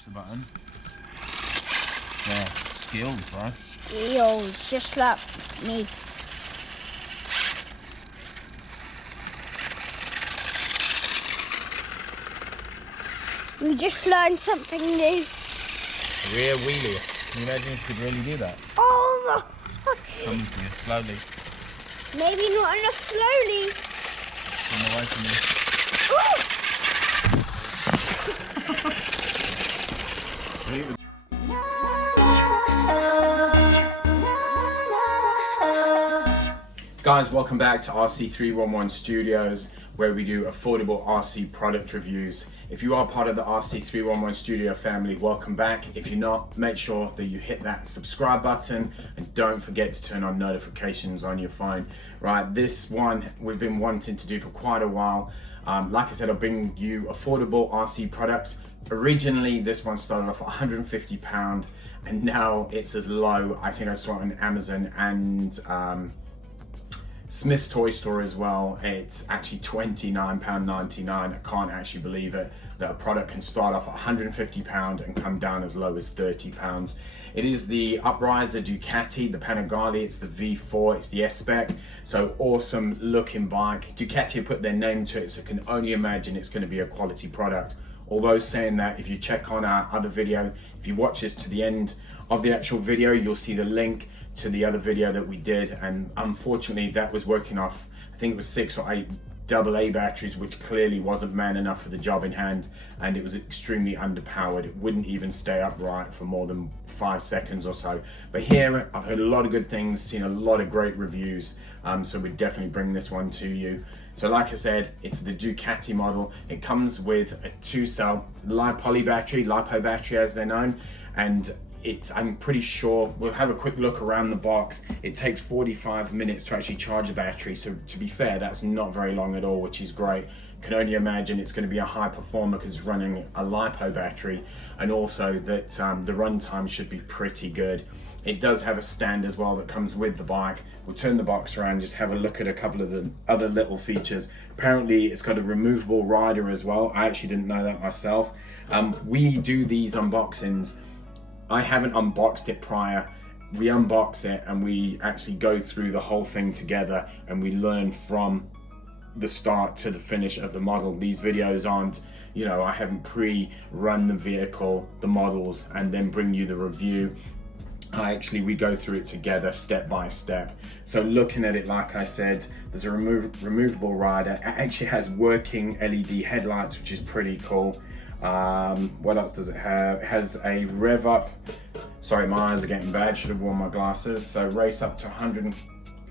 push the button. There, skills, right? Skills, just like me. We just learned something new. Rear wheelie. Can you imagine if you could really do that? Oh my! Coming for you, slowly. Maybe not enough slowly. Come away from you. Guys, welcome back to RC311 Studios, where we do affordable RC product reviews. If you are part of the RC311 Studio family, welcome back. If you're not, make sure that you hit that subscribe button and don't forget to turn on notifications on your phone. Right, this one we've been wanting to do for quite a while. Like I said, I'll bring you affordable RC products. Originally, this one started off at £150 and now it's as low, I think I saw it on Amazon and Smith's Toy Store as well. It's actually £29.99. I can't actually believe it, that a product can start off at £150 and come down as low as £30. It is the Upriser Ducati, the Panigale. It's the V4, it's the S-Spec. So awesome looking bike. Ducati put their name to it, so I can only imagine it's going to be a quality product. Although saying that, if you check on our other video, if you watch this to the end of the actual video, you'll see the link to the other video that we did, and unfortunately that was working off, I think it was 6 or 8 AA batteries, which clearly wasn't man enough for the job in hand, and it was extremely underpowered. It wouldn't even stay upright for more than 5 seconds or so. But here I've heard a lot of good things, seen a lot of great reviews, so we'd definitely bring this one to you. So like I said, it's the Ducati model. It comes with a 2-cell LiPo battery as they're known, and I'm pretty sure, we'll have a quick look around the box. It takes 45 minutes to actually charge a battery. So to be fair, that's not very long at all, which is great. Can only imagine it's going to be a high performer because it's running a LiPo battery, and also that the runtime should be pretty good. It does have a stand as well that comes with the bike. We'll turn the box around, just have a look at a couple of the other little features. Apparently it's got a removable rider as well. I actually didn't know that myself. We do these unboxings. I haven't unboxed it prior. We unbox it and we actually go through the whole thing together, and we learn from the start to the finish of the model. These videos aren't, you know, I haven't pre-run the vehicle, the models, and then bring you the review. We go through it together step by step. So looking at it, like I said, there's a removable rider. It actually has working LED headlights, which is pretty cool. What else does it have? It has a rev up. Sorry, my eyes are getting bad, should have worn my glasses. So race up to 100.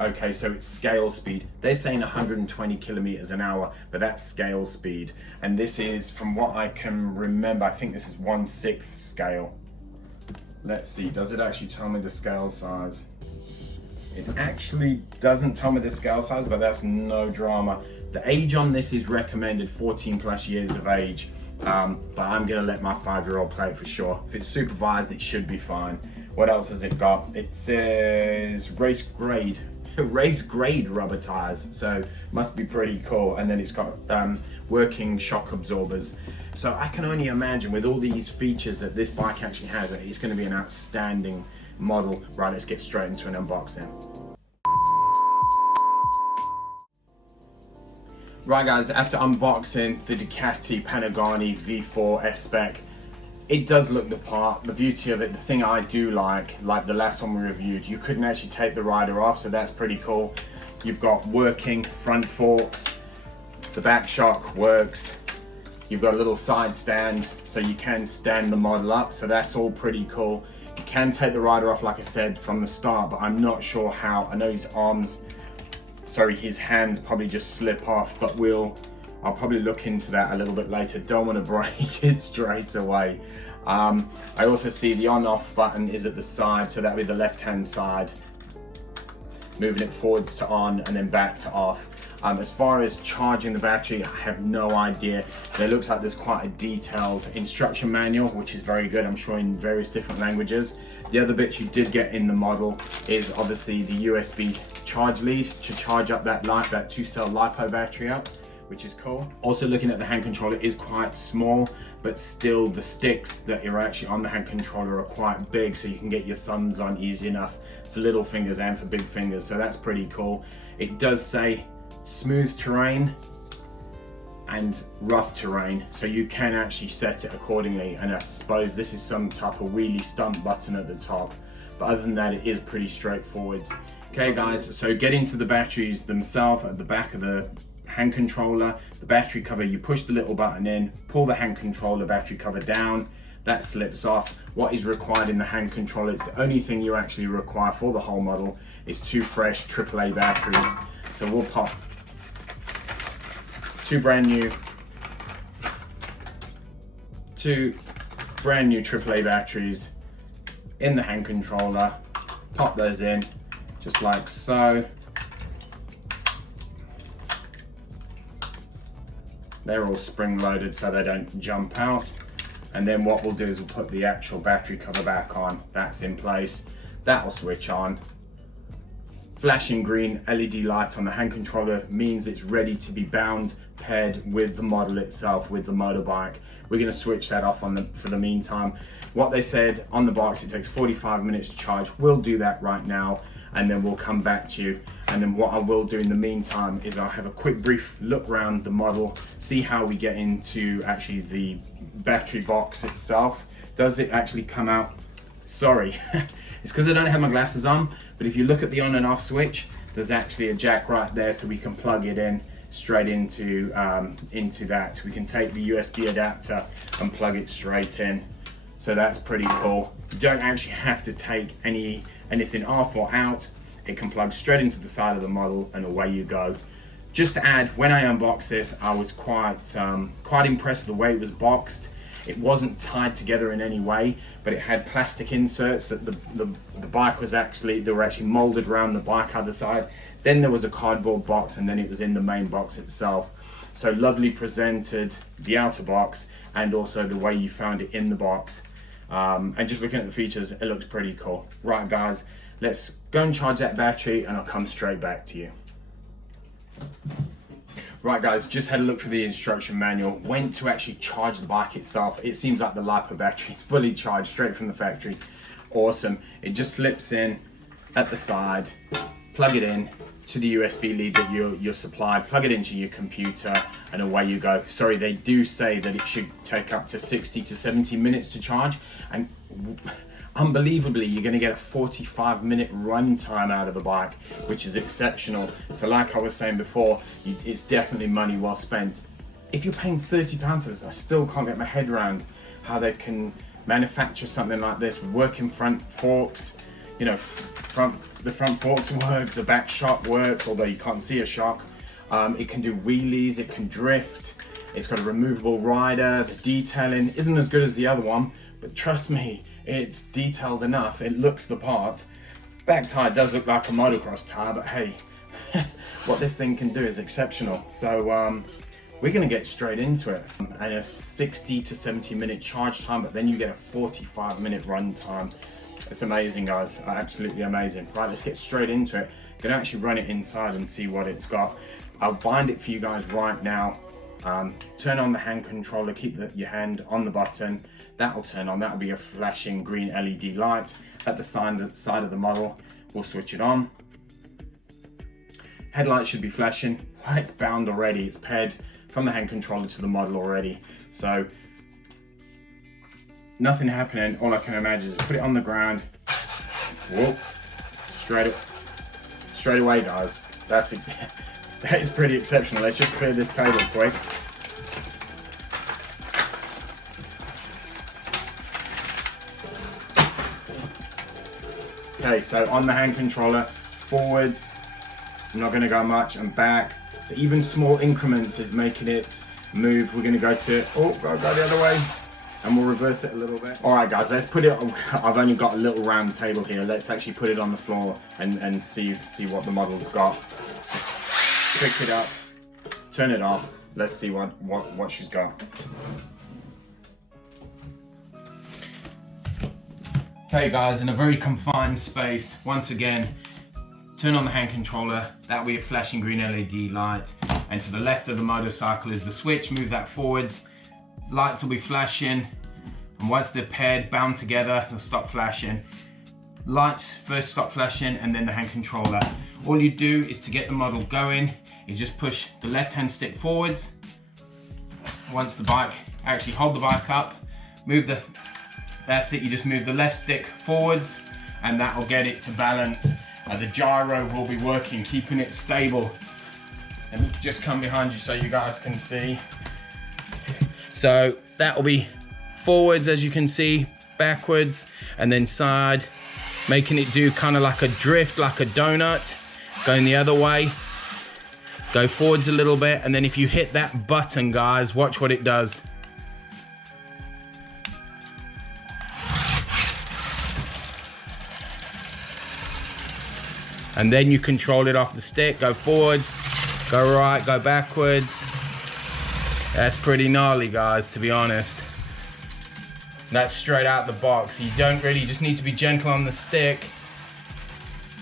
Okay, so it's scale speed. They're saying 120 kilometers an hour, but that's scale speed. And this is, from what I can remember, I think this is 1/6 scale. Let's see, does it actually tell me the scale size? It actually doesn't tell me the scale size, but that's no drama. The age on this is recommended 14 plus years of age. But I'm gonna let my 5-year-old play it for sure. If it's supervised, it should be fine. What else has it got? It says race grade rubber tires, so must be pretty cool. And then it's got working shock absorbers. So I can only imagine, with all these features that this bike actually has, it's going to be an outstanding model. Right, let's get straight into an unboxing. Right guys, after unboxing the Ducati Panigale V4 S-Spec, it does look the part. The beauty of it, the thing I do like the last one we reviewed, you couldn't actually take the rider off, so that's pretty cool. You've got working front forks, the back shock works, you've got a little side stand, so you can stand the model up, so that's all pretty cool. You can take the rider off, like I said, from the start, but I'm not sure how. I know his hands probably just slip off, but I'll probably look into that a little bit later. Don't want to break it straight away. I also see the on-off button is at the side, so that'll be the left-hand side. Moving it forwards to on and then back to off. As far as charging the battery, I have no idea. It looks like there's quite a detailed instruction manual, which is very good, I'm sure, in various different languages. The other bits you did get in the model is obviously the USB charge lead to charge up that 2-cell LiPo battery up, which is cool. Also looking at the hand controller, is quite small, but still the sticks that are actually on the hand controller are quite big, so you can get your thumbs on easy enough for little fingers and for big fingers, so that's pretty cool. It does say smooth terrain and rough terrain, so you can actually set it accordingly, and I suppose this is some type of wheelie stunt button at the top, but other than that it is pretty straightforward. Okay guys, so getting to the batteries themselves at the back of the hand controller, the battery cover, you push the little button in, pull the hand controller battery cover down, that slips off. What is required in the hand controller, it's the only thing you actually require for the whole model, is 2 fresh AAA batteries. So we'll pop 2 brand new AAA batteries in the hand controller, pop those in just like so. They're all spring loaded so they don't jump out. And then what we'll do is we'll put the actual battery cover back on. That's in place. That will switch on. Flashing green LED light on the hand controller means it's ready to be bound, paired with the model itself, with the motorbike. We're going to switch that off for the meantime. What they said on the box, it takes 45 minutes to charge. We'll do that right now, and then we'll come back to you. And then what I will do in the meantime is I'll have a quick brief look around the model, see how we get into actually the battery box itself. Does it actually come out? Sorry, it's because I don't have my glasses on, but if you look at the on and off switch, there's actually a jack right there, so we can plug it in straight into that. We can take the USB adapter and plug it straight in. So that's pretty cool. You don't actually have to take anything off or out. It can plug straight into the side of the model and away you go. Just to add, when I unboxed this, I was quite impressed with the way it was boxed. It wasn't tied together in any way, but it had plastic inserts that the bike was actually, they were actually molded around the bike either side. Then there was a cardboard box, and then it was in the main box itself. So lovely presented, the outer box, and also the way you found it in the box. And just looking at the features, it looks pretty cool. Right guys, let's go and charge that battery and I'll come straight back to you. Right guys, just had a look through the instruction manual, went to actually charge the bike itself. It seems like the LiPo battery is fully charged straight from the factory. Awesome. It just slips in at the side, plug it in to the USB lead that you're supplied, plug it into your computer, and away you go. Sorry, they do say that it should take up to 60 to 70 minutes to charge, and unbelievably, you're gonna get a 45-minute run time out of the bike, which is exceptional. So like I was saying before, it's definitely money well spent. If you're paying £30 for this, I still can't get my head around how they can manufacture something like this with working front forks. You know, the front forks work, the back shock works, although you can't see a shock. It can do wheelies, it can drift. It's got a removable rider. The detailing isn't as good as the other one, but trust me, it's detailed enough. It looks the part. Back tire does look like a motocross tire, but hey, what this thing can do is exceptional. So we're gonna get straight into it. And a 60 to 70 minute charge time, but then you get a 45-minute run time. It's amazing, guys, absolutely amazing. Right, let's get straight into it. Gonna actually run it inside and see what it's got. I'll bind it for you guys right now. Turn on the hand controller, keep your hand on the button. That'll turn on, that'll be a flashing green LED light at the side of the model. We'll switch it on. Headlight should be flashing. It's bound already, it's paired from the hand controller to the model already. So nothing happening. All I can imagine is put it on the ground. Whoa, straight away, guys. That's it. That is pretty exceptional. Let's just clear this table quick. Okay, so on the hand controller, forwards, I'm not going to go much, and back. So even small increments is making it move. We're going to go to, go the other way, and we'll reverse it a little bit. All right, guys, let's put it on. I've only got a little round table here. Let's actually put it on the floor and see what the model's got. Just pick it up, turn it off. Let's see what she's got. Okay guys, in a very confined space, once again, turn on the hand controller. That'll be a flashing green LED light. and to the left of the motorcycle is the switch. Move that forwards, lights will be flashing, and once they're paired, bound together, they'll stop flashing. Lights first stop flashing, and then the hand controller. All you do is to get the model going, is just push the left hand stick forwards. Once the bike, actually hold the bike up, that's it, you just move the left stick forwards, and that will get it to balance. The gyro will be working, keeping it stable. Let me just come behind you so you guys can see. So that will be forwards, as you can see, backwards, and then side, making it do kind of like a drift, like a donut, going the other way. Go forwards a little bit, and then if you hit that button, guys, watch what it does. And then you control it off the stick, go forwards, go right, go backwards. That's pretty gnarly, guys, to be honest. That's straight out the box. You don't really, you just need to be gentle on the stick.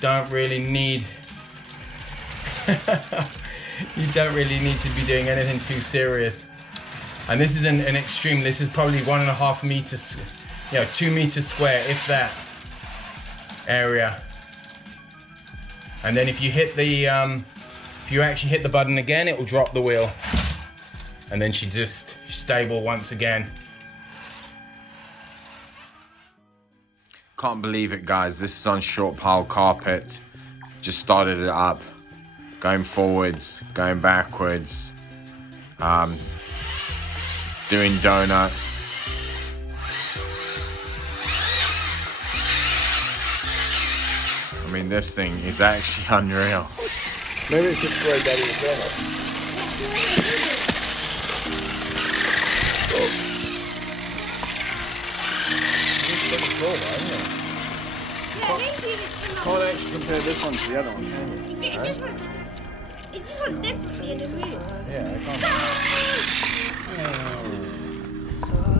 Don't really need, you don't really need to be doing anything too serious. And this is an extreme, this is probably 1.5 meters, 2 meters square, if that, area. And then if you hit the, if you actually hit the button again, it will drop the wheel. And then she's just stable once again. Can't believe it, guys. This is on short pile carpet. Just started it up. Going forwards, going backwards. Doing donuts. I mean, this thing is actually unreal. Maybe it's just the way Daddy was doing it. Can't actually compare this one to the other one, can you? It just went differently in the wheel. Yeah, I can't.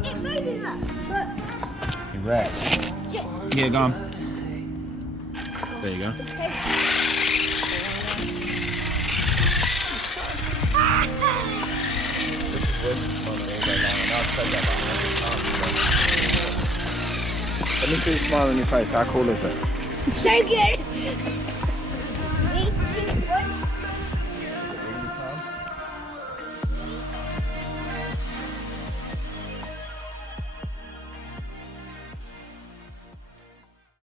It maybe that, but You're right. just Yeah, go on. There you go. This is worth its money all day long, and I've said that about 100 times. Let me see a smile on your face. How cool is it? so good.